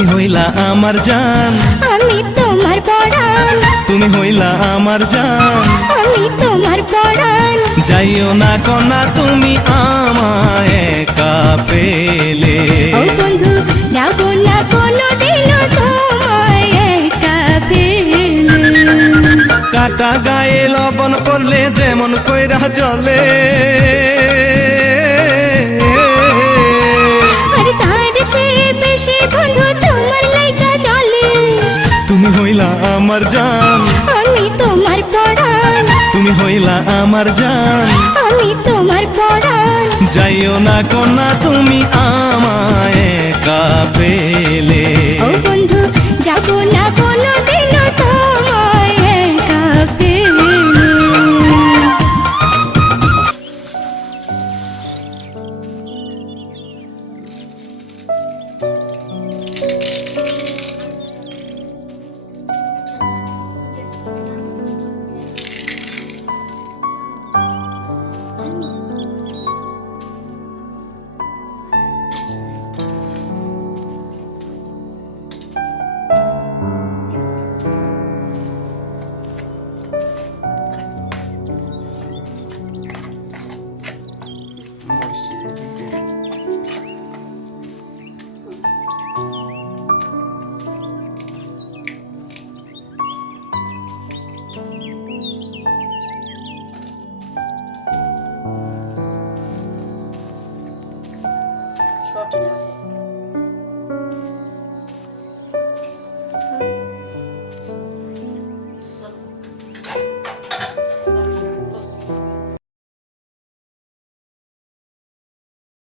হইলা আমার জান। আমি তোমার পরাণ। তুমি হইলা আমার জান। আমি তোমার পরাণ। যাইও না কনা তুমি আমায় একা পেলে। বন্ধু যাব না কোনো দিনও তোমায় একা ফেলে কাটা গায়ে লবণ করলে যেমন কইরা জলে বেশি বন্ধু তুমি হইলা আমার জান। আমি তোমার পরাণ। তুমি হইলা আমার জান। আমি তোমার পরাণ। যাইও না কন্যা তুমি আমায় কাপেলে ও বন্ধু যাব না কোনো shortening.